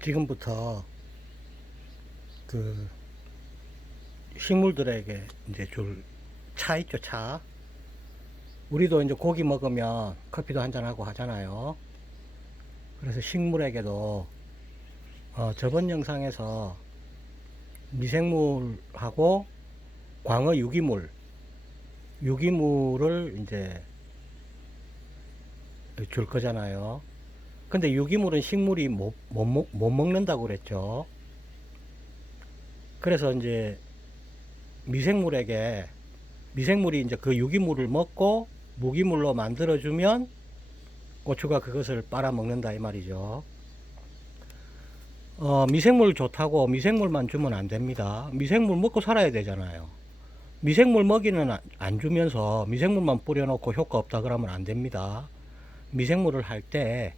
지금부터 그 식물들에게 이제 줄 차 있죠, 차. 우리도 이제 고기 먹으면 커피도 한잔 하고 하잖아요. 그래서 식물에게도 저번 영상에서 미생물하고 광어 유기물을 이제 줄 거잖아요. 근데 유기물은 식물이 못 먹는다고 그랬죠. 그래서 이제 미생물이 이제 그 유기물을 먹고 무기물로 만들어주면 고추가 그것을 빨아먹는다 이 말이죠. 미생물 좋다고 미생물만 주면 안 됩니다. 미생물 먹고 살아야 되잖아요. 미생물 먹이는 안 주면서 미생물만 뿌려놓고 효과 없다 그러면 안 됩니다. 미생물을 할 때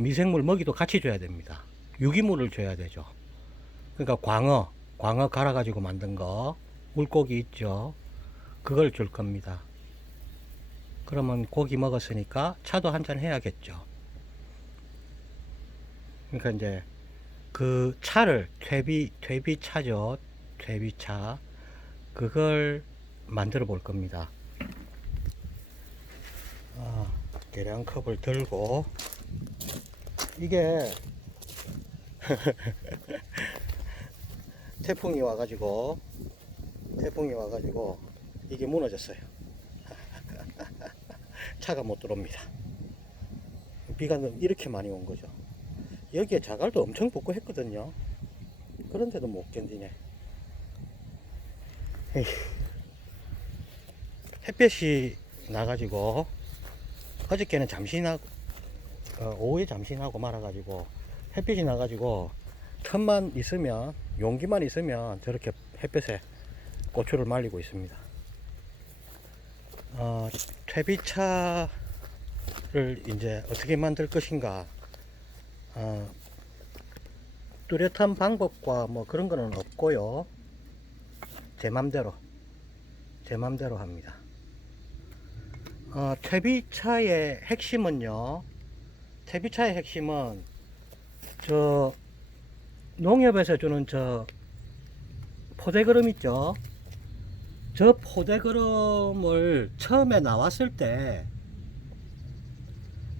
미생물 먹이도 같이 줘야 됩니다. 유기물을 줘야 되죠. 그러니까 광어 갈아가지고 만든 거, 물고기 있죠. 그걸 줄 겁니다. 그러면 고기 먹었으니까 차도 한잔 해야겠죠. 그러니까 이제 그 차를 퇴비차죠. 퇴비차. 그걸 만들어 볼 겁니다. 계량컵을 들고 이게 태풍이 와가지고 이게 무너졌어요. 차가 못 들어옵니다. 비가 이렇게 많이 온 거죠. 여기에 자갈도 엄청 붙고 했거든요. 그런데도 못 견디네. 에휴. 햇볕이 나가지고 어저께는 오후에 잠시 나고 말아가지고 햇빛이 나가지고 틈만 있으면 용기만 있으면 저렇게 햇볕에 고추를 말리고 있습니다. 퇴비차를 이제 어떻게 만들 것인가, 뚜렷한 방법과 뭐 그런 거는 없고요. 제 맘대로 합니다. 퇴비차의 핵심은 저 농협에서 주는 저 포대거름 있죠. 저 포대거름을 처음에 나왔을 때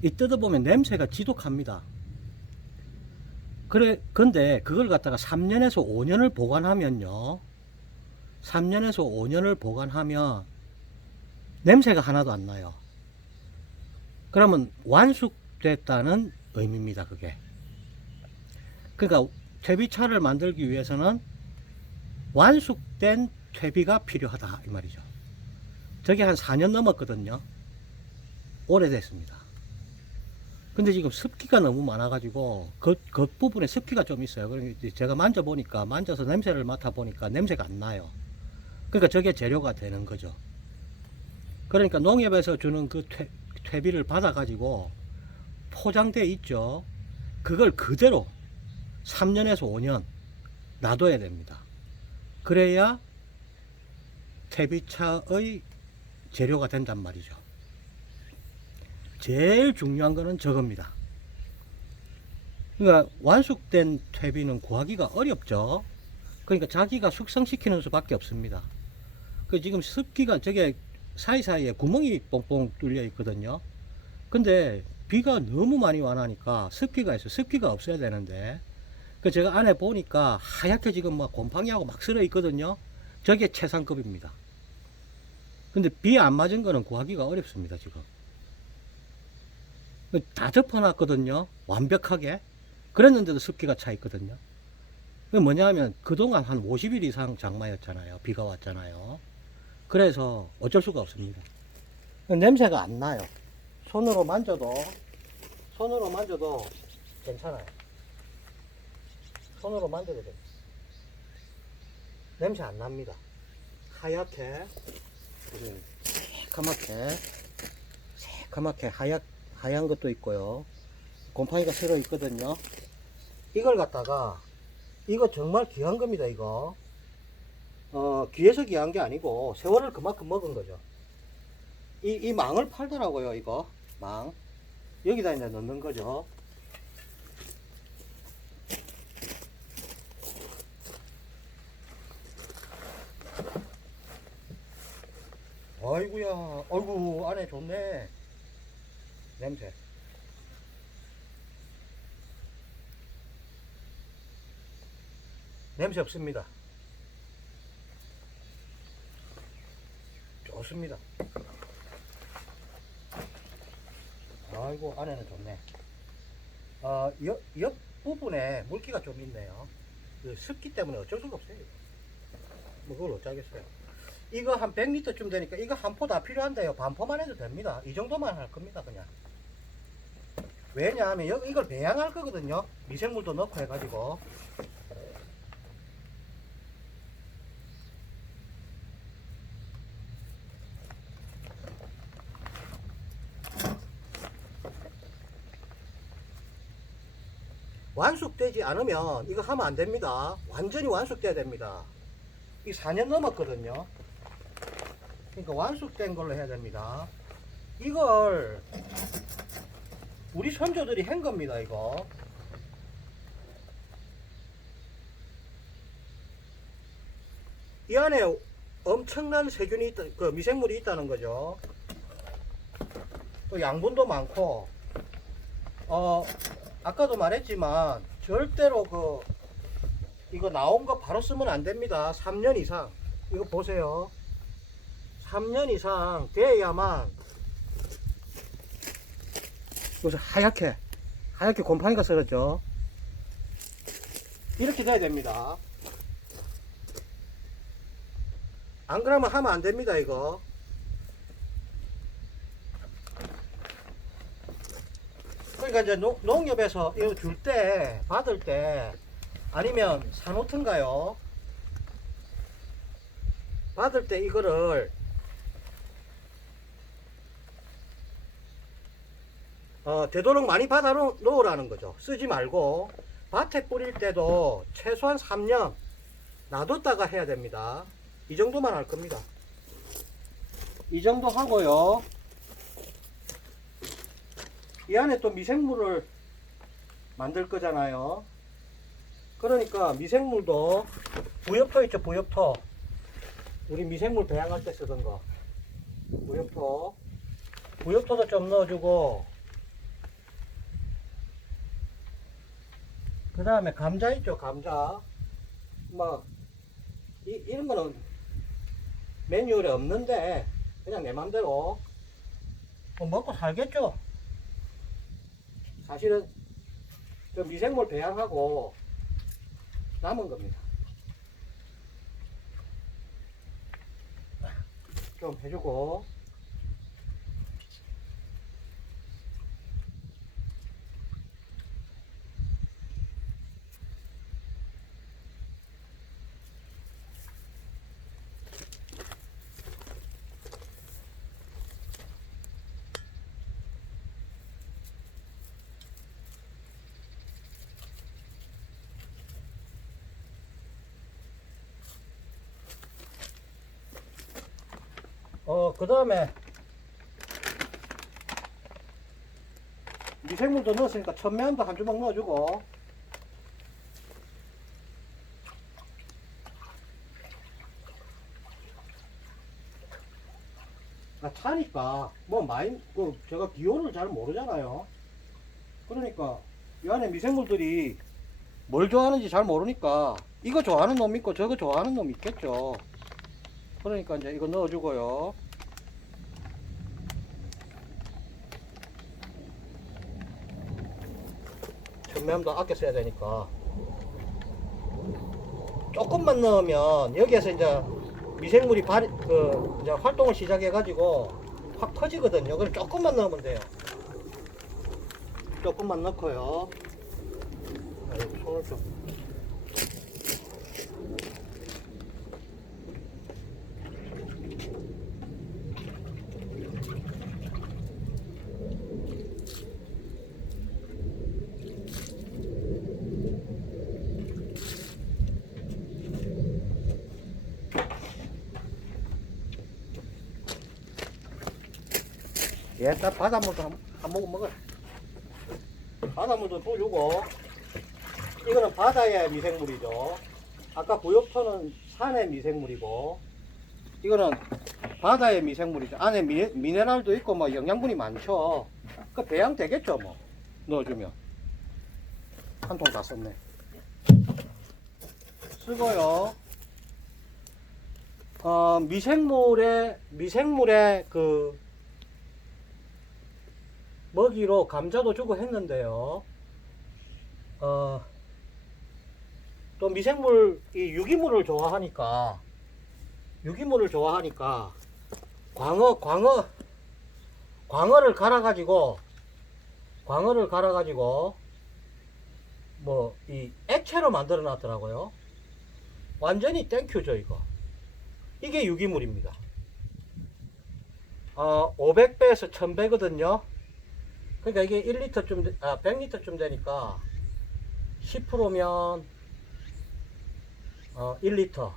이 뜯어보면 냄새가 지독합니다. 근데 그걸 갖다가 3년에서 5년을 보관하면요, 3년에서 5년을 보관하면 냄새가 하나도 안 나요. 그러면 완숙됐다는 의미입니다, 그게. 그러니까 퇴비차를 만들기 위해서는 완숙된 퇴비가 필요하다 이 말이죠. 저게 한 4년 넘었거든요. 오래됐습니다. 근데 지금 습기가 너무 많아가지고 겉부분에 습기가 좀 있어요. 그러니까 제가 만져서 냄새를 맡아보니까 냄새가 안 나요. 그러니까 저게 재료가 되는 거죠. 그러니까 농협에서 주는 그 퇴비를 받아가지고 포장되어 있죠. 그걸 그대로 3년에서 5년 놔둬야 됩니다. 그래야 퇴비차의 재료가 된단 말이죠. 제일 중요한 거는 저겁니다. 그러니까 완숙된 퇴비는 구하기가 어렵죠. 그러니까 자기가 숙성시키는 수밖에 없습니다. 지금 습기가 저게 사이사이에 구멍이 뻥뻥 뚫려 있거든요. 근데 비가 너무 많이 와나니까 습기가 있어요. 습기가 없어야 되는데 제가 안에 보니까 하얗게 지금 막 곰팡이하고 막 쓸어 있거든요. 저게 최상급입니다. 근데 비 안 맞은 거는 구하기가 어렵습니다. 지금 다 덮어놨거든요. 완벽하게. 그랬는데도 습기가 차 있거든요. 뭐냐 하면 그동안 한 50일 이상 장마였잖아요. 비가 왔잖아요. 그래서 어쩔 수가 없습니다. 냄새가 안 나요. 손으로 만져도 괜찮아요. 손으로 만져도 됩니다. 냄새 안 납니다. 하얗게 새카맣게 하얀 것도 있고요. 곰팡이가 쓸어 있거든요. 이걸 갖다가 이거 정말 귀한 겁니다. 이거 귀해서 귀한 게 아니고 세월을 그만큼 먹은 거죠. 이 망을 팔더라고요. 이거 망 여기다 이제 넣는 거죠. 아이고야, 아이고, 안에 좋네. 냄새. 냄새 없습니다. 좋습니다. 아이고, 안에는 좋네. 옆 부분에 물기가 좀 있네요. 그 습기 때문에 어쩔 수가 없어요. 뭐 그걸 어쩌겠어요. 이거 한 100리터쯤 되니까 이거 한 포 다 필요한데요. 반 포만 해도 됩니다. 이 정도만 할 겁니다, 그냥. 왜냐하면 이걸 배양할 거거든요. 미생물도 넣고 해가지고. 완숙되지 않으면 이거 하면 안 됩니다. 완전히 완숙돼야 됩니다. 이 4년 넘었거든요. 그러니까 완숙된 걸로 해야 됩니다. 이걸 우리 선조들이 한 겁니다, 이거. 이 안에 엄청난 세균이 있다, 그 미생물이 있다는 거죠. 또 양분도 많고, 아까도 말했지만 절대로 이거 나온 거 바로 쓰면 안 됩니다. 3년 이상. 이거 보세요. 3년 이상 돼야만. 그래서 하얗게 곰팡이가 썰었죠. 이렇게 돼야 됩니다. 안 그러면 하면 안 됩니다, 이거. 그러니까 이제 농협에서 이거 줄 때, 받을 때, 아니면 사놓던가요? 받을 때 이거를 되도록 많이 받아 놓으라는 거죠. 쓰지 말고. 밭에 뿌릴 때도 최소한 3년 놔뒀다가 해야 됩니다. 이 정도만 할 겁니다. 이 정도 하고요. 이 안에 또 미생물을 만들 거잖아요. 그러니까 미생물도 부엽토 있죠, 부엽토. 우리 미생물 배양할 때 쓰던 거. 부엽토도 좀 넣어주고, 그 다음에 감자 있죠, 감자. 이런 거는 메뉴에 없는데, 그냥 내 맘대로 먹고 살겠죠. 사실은 저 미생물 배양하고 남은 겁니다. 좀 해주고, 그 다음에 미생물도 넣었으니까 천매암도 한 주먹 넣어주고, 차니까 뭐 많이 제가 기호를 잘 모르잖아요. 그러니까 이 안에 미생물들이 뭘 좋아하는지 잘 모르니까 이거 좋아하는 놈 있고 저거 좋아하는 놈 있겠죠. 그러니까 이제 이거 넣어주고요. 천매암도 아껴 써야 되니까 조금만 넣으면 여기에서 이제 미생물이 이제 활동을 시작해 가지고 확 퍼지거든요. 그럼 조금만 넣으면 돼요. 조금만 넣고요. 아이고, 손을 좀. 일단 바닷물도 한 모금 먹어라. 바닷물도 부어주고, 이거는 바다의 미생물이죠. 아까 부엽토는 산의 미생물이고, 이거는 바다의 미생물이죠. 안에 미네랄도 있고 뭐 영양분이 많죠. 그 배양 되겠죠 뭐. 넣어주면. 한 통 다 썼네. 쓰고요. 미생물의 그 먹이로 감자도 주고 했는데요. 또 미생물, 이 유기물을 좋아하니까 광어를 갈아가지고 뭐 이 액체로 만들어 놨더라고요. 완전히 땡큐죠 이거. 이게 유기물입니다. 500배에서 1000배거든요. 그러니까 이게 1리터쯤 100리터쯤 되니까 10%면 1리터,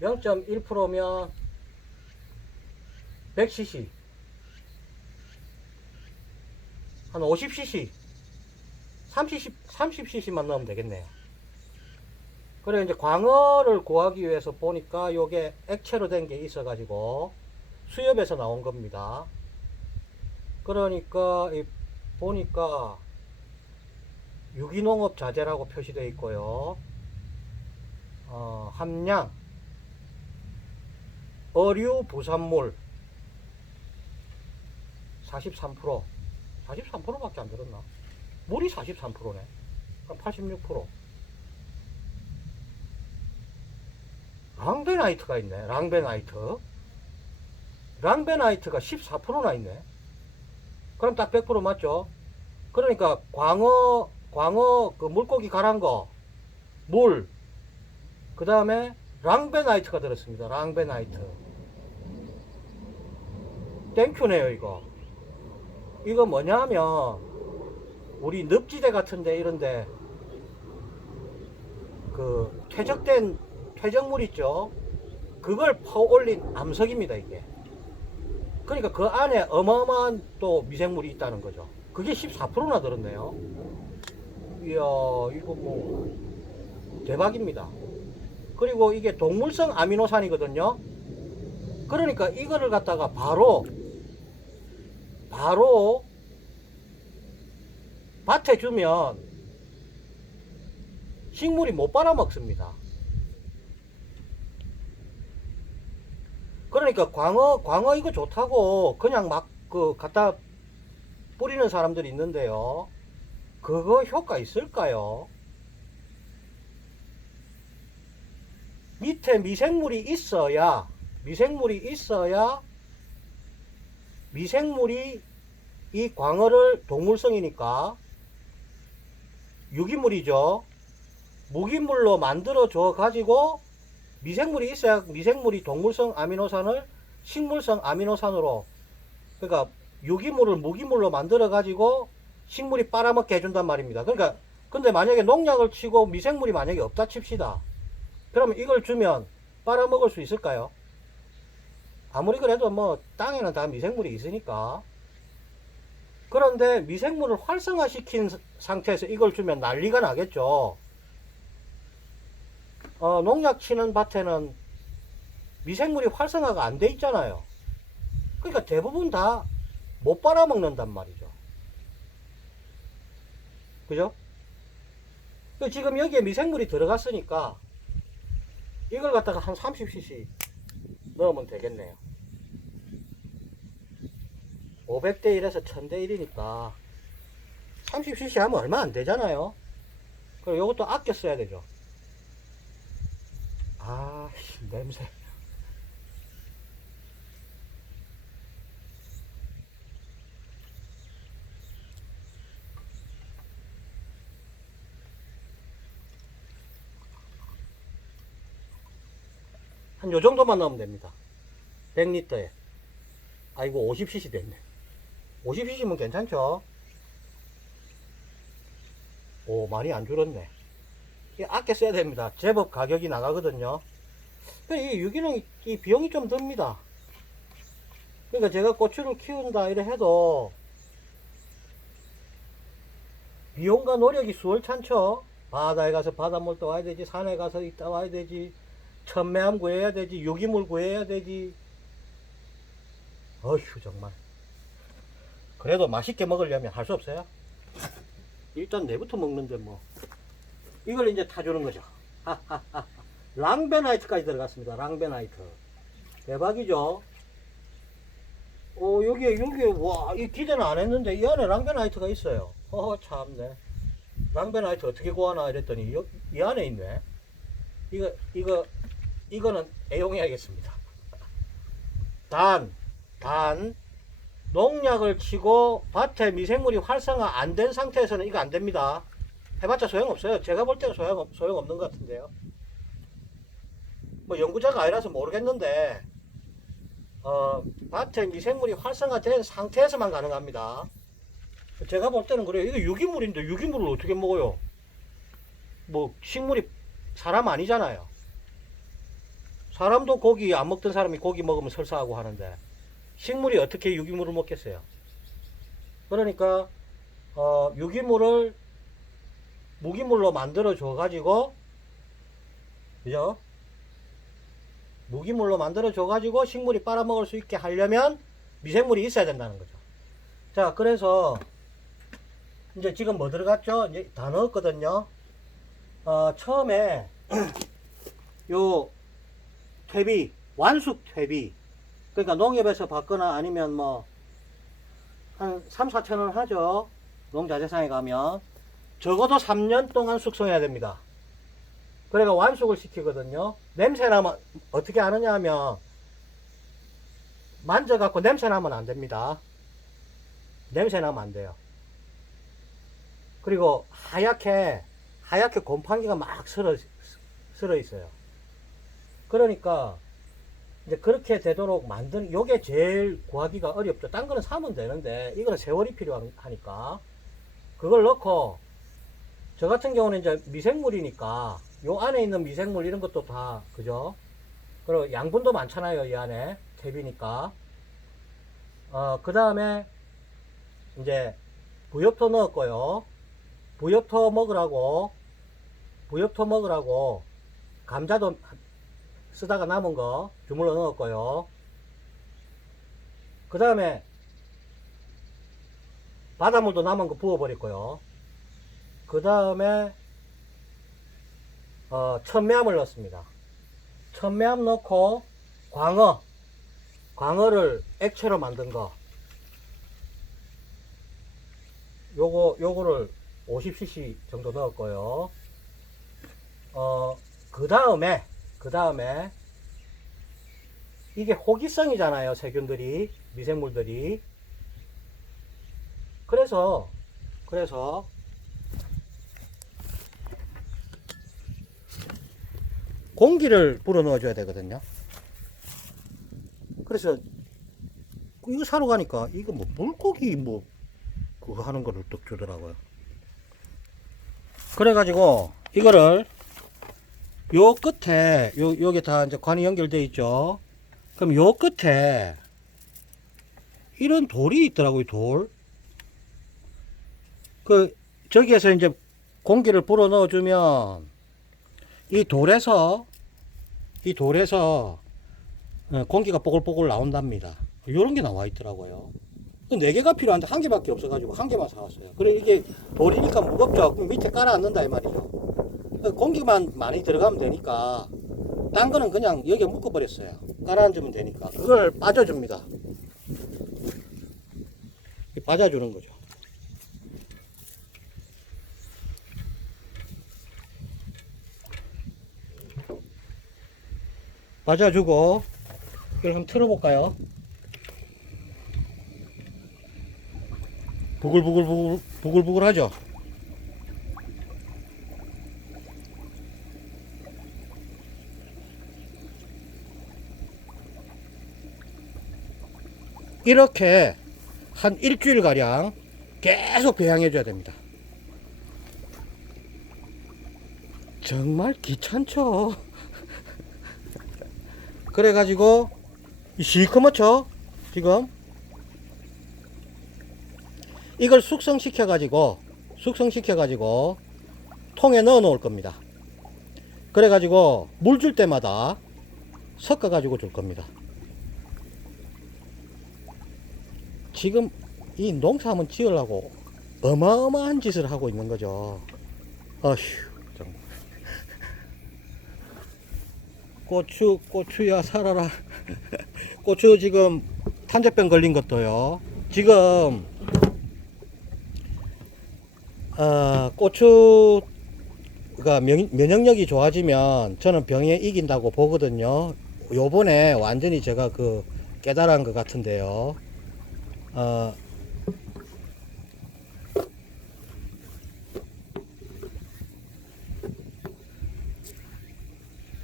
0.1%면 100cc, 한 50cc, 30cc만 넣으면 되겠네요. 그래 이제 광어를 구하기 위해서 보니까 요게 액체로 된 게 있어 가지고 수협에서 나온 겁니다. 그러니까 보니까 유기농업 자재라고 표시되어 있고요. 함량 어류 부산물 43%, 43%밖에 안 들었나? 물이 43%네. 그럼 86%. 랑베나이트가 있네. 랑베나이트가 14%나 있네. 그럼 딱 100% 맞죠? 그러니까 광어 그 물고기 갈은 거, 물, 그 다음에 랑베나이트가 들었습니다. 랑베나이트. 땡큐네요 이거. 이거 뭐냐면 우리 늪지대 같은데 이런데 그 퇴적물 있죠? 그걸 퍼 올린 암석입니다 이게. 그러니까 그 안에 어마어마한 또 미생물이 있다는 거죠. 그게 14%나 들었네요. 이야, 이거 뭐 대박입니다. 그리고 이게 동물성 아미노산이거든요. 그러니까 이거를 갖다가 바로 밭에 주면 식물이 못 빨아먹습니다. 그러니까 광어 이거 좋다고 그냥 막 그 갖다 뿌리는 사람들이 있는데요. 그거 효과 있을까요? 밑에 미생물이 있어야 미생물이 이 광어를 동물성이니까 유기물이죠. 무기물로 만들어 줘 가지고 미생물이 있어야 미생물이 동물성 아미노산을 식물성 아미노산으로, 그러니까 유기물을 무기물로 만들어 가지고 식물이 빨아먹게 해준단 말입니다. 그러니까 근데 만약에 농약을 치고 미생물이 만약에 없다 칩시다. 그러면 이걸 주면 빨아먹을 수 있을까요? 아무리 그래도 뭐 땅에는 다 미생물이 있으니까. 그런데 미생물을 활성화시킨 상태에서 이걸 주면 난리가 나겠죠. 농약 치는 밭에는 미생물이 활성화가 안 돼 있잖아요. 그러니까 대부분 다 못 빨아먹는단 말이죠. 그죠? 지금 여기에 미생물이 들어갔으니까 이걸 갖다가 한 30cc 넣으면 되겠네요. 500대 1에서 1000대 1이니까 30cc 하면 얼마 안 되잖아요. 그리고 이것도 아껴 써야 되죠. 아, 냄새. 한 요 정도만 넣으면 됩니다. 100리터에. 아이고, 50cc 됐네. 50cc면 괜찮죠? 오, 많이 안 줄었네. 아껴 써야 됩니다. 제법 가격이 나가거든요. 이 유기농 이 비용이 좀 듭니다. 그러니까 제가 고추를 키운다 이래 해도 비용과 노력이 수월찮죠. 바다에 가서 바닷물 떠 와야 되지, 산에 가서 있다 와야 되지, 천매암 구해야 되지, 유기물 구해야 되지. 어휴, 정말. 그래도 맛있게 먹으려면 할 수 없어요. 일단 내부터 먹는데 뭐. 이걸 이제 타주는 거죠. 랑베나이트까지 들어갔습니다. 랑베나이트. 대박이죠? 여기에, 와, 이 기대는 안 했는데, 이 안에 랑베나이트가 있어요. 참네. 랑베나이트 어떻게 구하나 이랬더니, 이 안에 있네. 이거는 애용해야겠습니다. 단, 농약을 치고 밭에 미생물이 활성화 안 된 상태에서는 이거 안 됩니다. 해봤자 소용없어요. 제가 볼 때는 소용없는 것 같은데요. 뭐 연구자가 아니라서 모르겠는데, 밭에 미생물이 활성화된 상태에서만 가능합니다. 제가 볼 때는 그래요. 이거 유기물인데 유기물을 어떻게 먹어요? 뭐 식물이 사람 아니잖아요. 사람도 고기 안 먹던 사람이 고기 먹으면 설사하고 하는데 식물이 어떻게 유기물을 먹겠어요? 그러니까 유기물을 무기물로 만들어 줘 가지고, 그죠? 무기물로 만들어 줘 가지고 식물이 빨아먹을 수 있게 하려면 미생물이 있어야 된다는 거죠. 자, 그래서 이제 지금 뭐 들어갔죠? 이제 다 넣었거든요. 처음에 요 퇴비, 완숙 퇴비, 그러니까 농협에서 받거나 아니면 뭐 한 3, 4천 원 하죠. 농자재상에 가면 적어도 3년 동안 숙성해야 됩니다. 그러니까 완숙을 시키거든요. 냄새나면 어떻게 하느냐 하면 만져갖고 냄새나면 안 됩니다. 냄새나면 안 돼요. 그리고 하얗게 곰팡이가 막 슬어 있어요. 그러니까 이제 그렇게 되도록 만드는, 요게 제일 구하기가 어렵죠. 딴 거는 사면 되는데 이거는 세월이 필요하니까 그걸 넣고, 저 같은 경우는 이제 미생물이니까 요 안에 있는 미생물 이런 것도 다, 그죠? 그리고 양분도 많잖아요, 이 안에. 탭이니까. 그 다음에 이제 부엽토 넣었고요. 부엽토 먹으라고 감자도 쓰다가 남은 거 주물러 넣었고요. 그 다음에 바닷물도 남은 거 부어버렸고요. 그 다음에 천매암을 넣습니다. 천매암 넣고 광어를 액체로 만든 거, 요거를 50cc 정도 넣었고요. 그 다음에 이게 호기성이잖아요, 세균들이, 미생물들이. 그래서 공기를 불어 넣어줘야 되거든요. 그래서 이거 사러 가니까 이거 뭐 물고기 뭐 그거 하는 거를 또 주더라고요. 그래가지고 이거를 요 끝에 요게 다 이제 관이 연결되어 있죠. 그럼 요 끝에 이런 돌이 있더라고요. 돌. 저기에서 이제 공기를 불어 넣어주면 이 돌에서 공기가 뽀글뽀글 나온답니다. 요런 게 나와 있더라고요. 4개가 필요한데 1개밖에 없어가지고 1개만 사왔어요. 그래, 이게 돌이니까 무겁죠. 그럼 밑에 깔아앉는다 이 말이죠. 공기만 많이 들어가면 되니까 딴 거는 그냥 여기에 묶어버렸어요. 깔아앉으면 되니까. 그걸 빠져줍니다. 빠져주는 거죠. 빠져주고 이걸 한번 틀어볼까요? 부글부글 하죠. 이렇게 한 일주일 가량 계속 배양해 줘야 됩니다. 정말 귀찮죠. 그래가지고 시커멓죠 지금. 이걸 숙성시켜 가지고 통에 넣어 놓을 겁니다. 그래가지고 물 줄 때마다 섞어가지고 줄 겁니다. 지금 이 농사 한번 지으려고 어마어마한 짓을 하고 있는 거죠. 어휴, 정말. 고추야 살아라. 고추 지금 탄저병 걸린 것도요. 지금 고추가 면역력이 좋아지면 저는 병에 이긴다고 보거든요. 요번에 완전히 제가 깨달은 것 같은데요.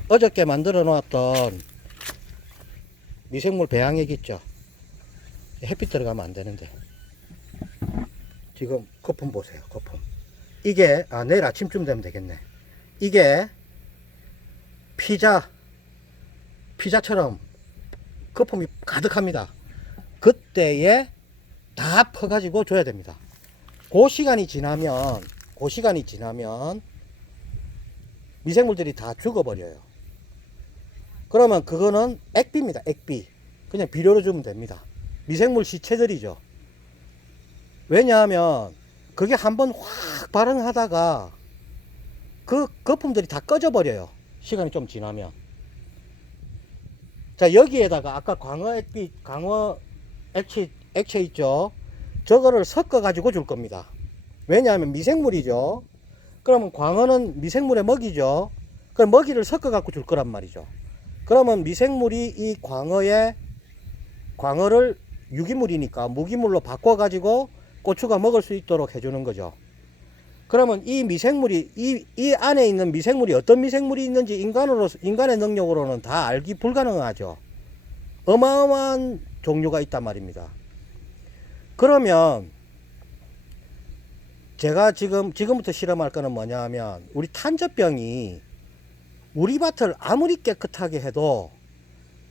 어저께 만들어 놓았던 미생물 배양액 있죠. 햇빛 들어가면 안 되는데. 지금 거품 보세요. 거품. 이게 내일 아침쯤 되면 되겠네. 이게 피자처럼 거품이 가득합니다. 그때에 다 퍼가지고 줘야 됩니다. 그 시간이 지나면 미생물들이 다 죽어버려요. 그러면 그거는 액비입니다. 액비. 그냥 비료로 주면 됩니다. 미생물 시체들이죠. 왜냐하면 그게 한번 확 발응하다가 그 거품들이 다 꺼져 버려요. 시간이 좀 지나면. 자, 여기에다가 아까 광어 액체 있죠. 저거를 섞어 가지고 줄 겁니다. 왜냐하면 미생물이죠. 그러면 광어는 미생물의 먹이죠. 그럼 먹이를 섞어 갖고 줄 거란 말이죠. 그러면 미생물이 이 광어를 유기물이니까 무기물로 바꿔 가지고 고추가 먹을 수 있도록 해주는 거죠. 그러면 이 미생물이 이 안에 있는 미생물이 어떤 미생물이 있는지 인간의 능력으로는 다 알기 불가능하죠. 어마어마한 종류가 있단 말입니다. 그러면 제가 지금부터 실험할 거는 뭐냐 하면, 우리 탄저병이 우리 밭을 아무리 깨끗하게 해도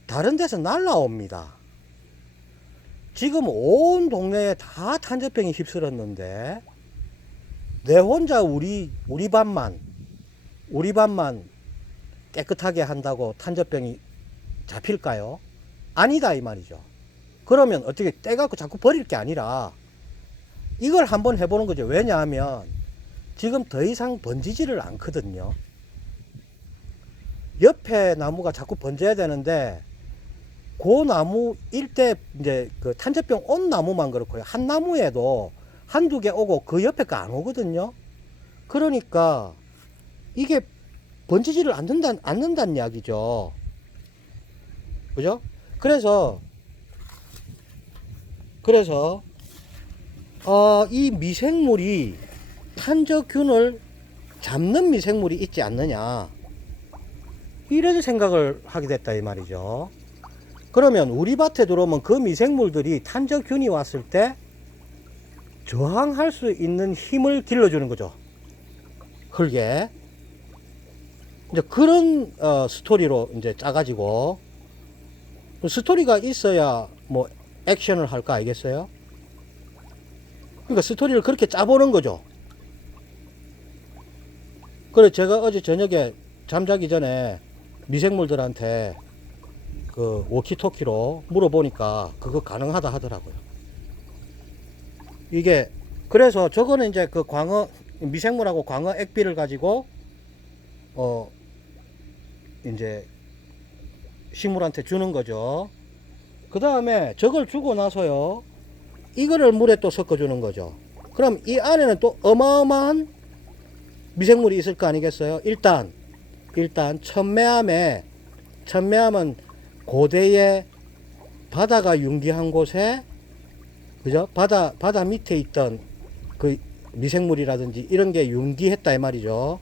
다른 데서 날라옵니다. 지금 온 동네에 다 탄저병이 휩쓸었는데 내 혼자 우리 밭만 깨끗하게 한다고 탄저병이 잡힐까요? 아니다 이 말이죠. 그러면 어떻게 떼갖고 자꾸 버릴 게 아니라 이걸 한번 해보는 거죠. 왜냐하면 지금 더 이상 번지지를 않거든요. 옆에 나무가 자꾸 번져야 되는데 그 나무 일대 이제 탄저병 온 나무만 그렇고요. 한 나무에도 한두 개 오고 그 옆에 거 안 오거든요. 그러니까 이게 번지지를 않는다는 이야기죠. 그죠? 그래서 이 미생물이 탄저균을 잡는 미생물이 있지 않느냐, 이런 생각을 하게 됐다 이 말이죠. 그러면 우리 밭에 들어오면 그 미생물들이 탄저균이 왔을 때 저항할 수 있는 힘을 길러주는 거죠. 흙에. 이제 그런 스토리로 이제 짜가지고, 스토리가 있어야 뭐 액션을 할 거 알겠어요? 그러니까 스토리를 그렇게 짜보는 거죠. 그래, 제가 어제 저녁에 잠자기 전에 미생물들한테 워키토키로 물어보니까 그거 가능하다 하더라고요. 이게 그래서 저거는 이제 미생물하고 광어 액비를 가지고 이제 식물한테 주는 거죠. 그 다음에 저걸 주고 나서요, 이거를 물에 또 섞어 주는 거죠. 그럼 이 안에는 또 어마어마한 미생물이 있을 거 아니겠어요? 일단 천매암은 고대의 바다가 융기한 곳에, 그죠? 바다 밑에 있던 그 미생물이라든지 이런 게 융기했다 이 말이죠.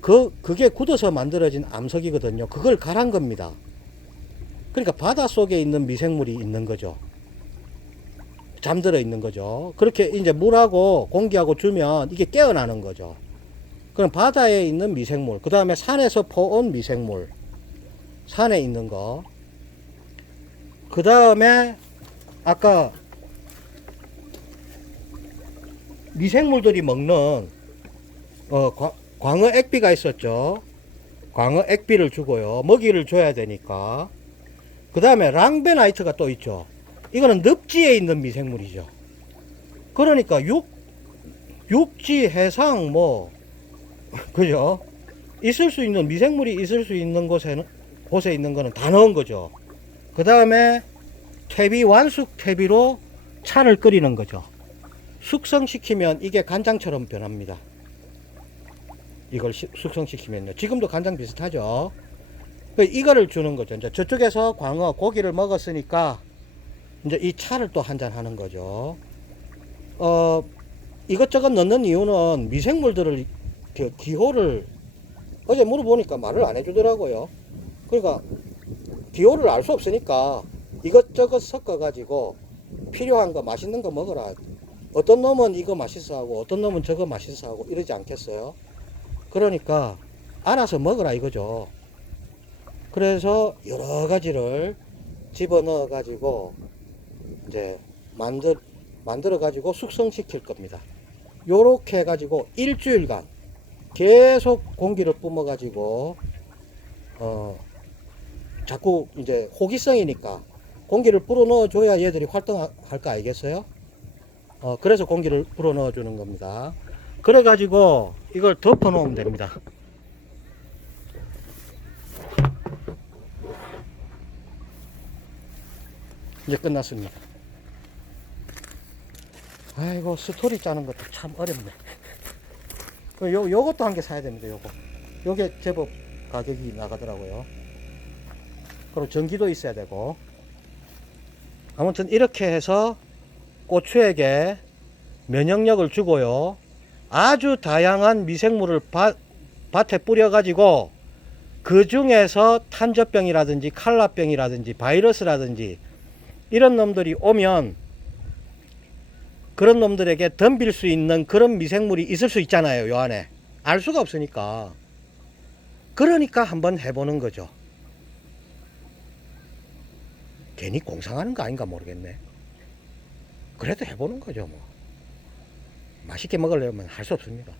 그게 굳어서 만들어진 암석이거든요. 그걸 갈한 겁니다. 그러니까 바다 속에 있는 미생물이 있는 거죠. 잠들어 있는 거죠. 그렇게 이제 물하고 공기하고 주면 이게 깨어나는 거죠. 그럼 바다에 있는 미생물, 그 다음에 산에서 퍼온 미생물, 산에 있는 거, 그 다음에 아까 미생물들이 먹는 광어 액비가 있었죠. 광어 액비를 주고요. 먹이를 줘야 되니까. 그 다음에 랑베나이트가 또 있죠. 이거는 늪지에 있는 미생물이죠. 그러니까 육지, 해상, 뭐, 그죠? 있을 수 있는, 미생물이 있을 수 있는 곳에 있는 거는 다 넣은 거죠. 그 다음에 완숙 퇴비로 차를 끓이는 거죠. 숙성시키면 이게 간장처럼 변합니다. 이걸 숙성시키면요. 지금도 간장 비슷하죠. 이거를 주는 거죠. 이제 저쪽에서 광어 고기를 먹었으니까 이제 이 차를 또 한잔 하는 거죠. 이것저것 넣는 이유는 미생물들을 기호를 어제 물어보니까 말을 안 해주더라고요. 그러니까 기호를 알 수 없으니까 이것저것 섞어 가지고 필요한 거 맛있는 거 먹어라. 어떤 놈은 이거 맛있어 하고 어떤 놈은 저거 맛있어 하고 이러지 않겠어요? 그러니까 알아서 먹으라 이거죠. 그래서 여러 가지를 집어넣어 가지고 이제 만들어 가지고 숙성시킬 겁니다. 요렇게 해 가지고 일주일간 계속 공기를 뿜어 가지고 자꾸 이제 호기성이니까 공기를 불어 넣어 줘야 얘들이 활동할 거 알겠어요? 그래서 공기를 불어 넣어 주는 겁니다. 그래 가지고 이걸 덮어 놓으면 됩니다. 이제 끝났습니다. 아이고, 스토리 짜는 것도 참 어렵네. 요것도 한 개 사야 됩니다. 요게 제법 가격이 나가더라고요. 그리고 전기도 있어야 되고. 아무튼 이렇게 해서 고추에게 면역력을 주고요. 아주 다양한 미생물을 밭에 뿌려 가지고 그 중에서 탄저병이라든지 칼라병이라든지 바이러스라든지 이런 놈들이 오면 그런 놈들에게 덤빌 수 있는 그런 미생물이 있을 수 있잖아요. 요 안에 알 수가 없으니까. 그러니까 한번 해보는 거죠. 괜히 공상하는 거 아닌가 모르겠네. 그래도 해보는 거죠. 뭐 맛있게 먹으려면 할 수 없습니다.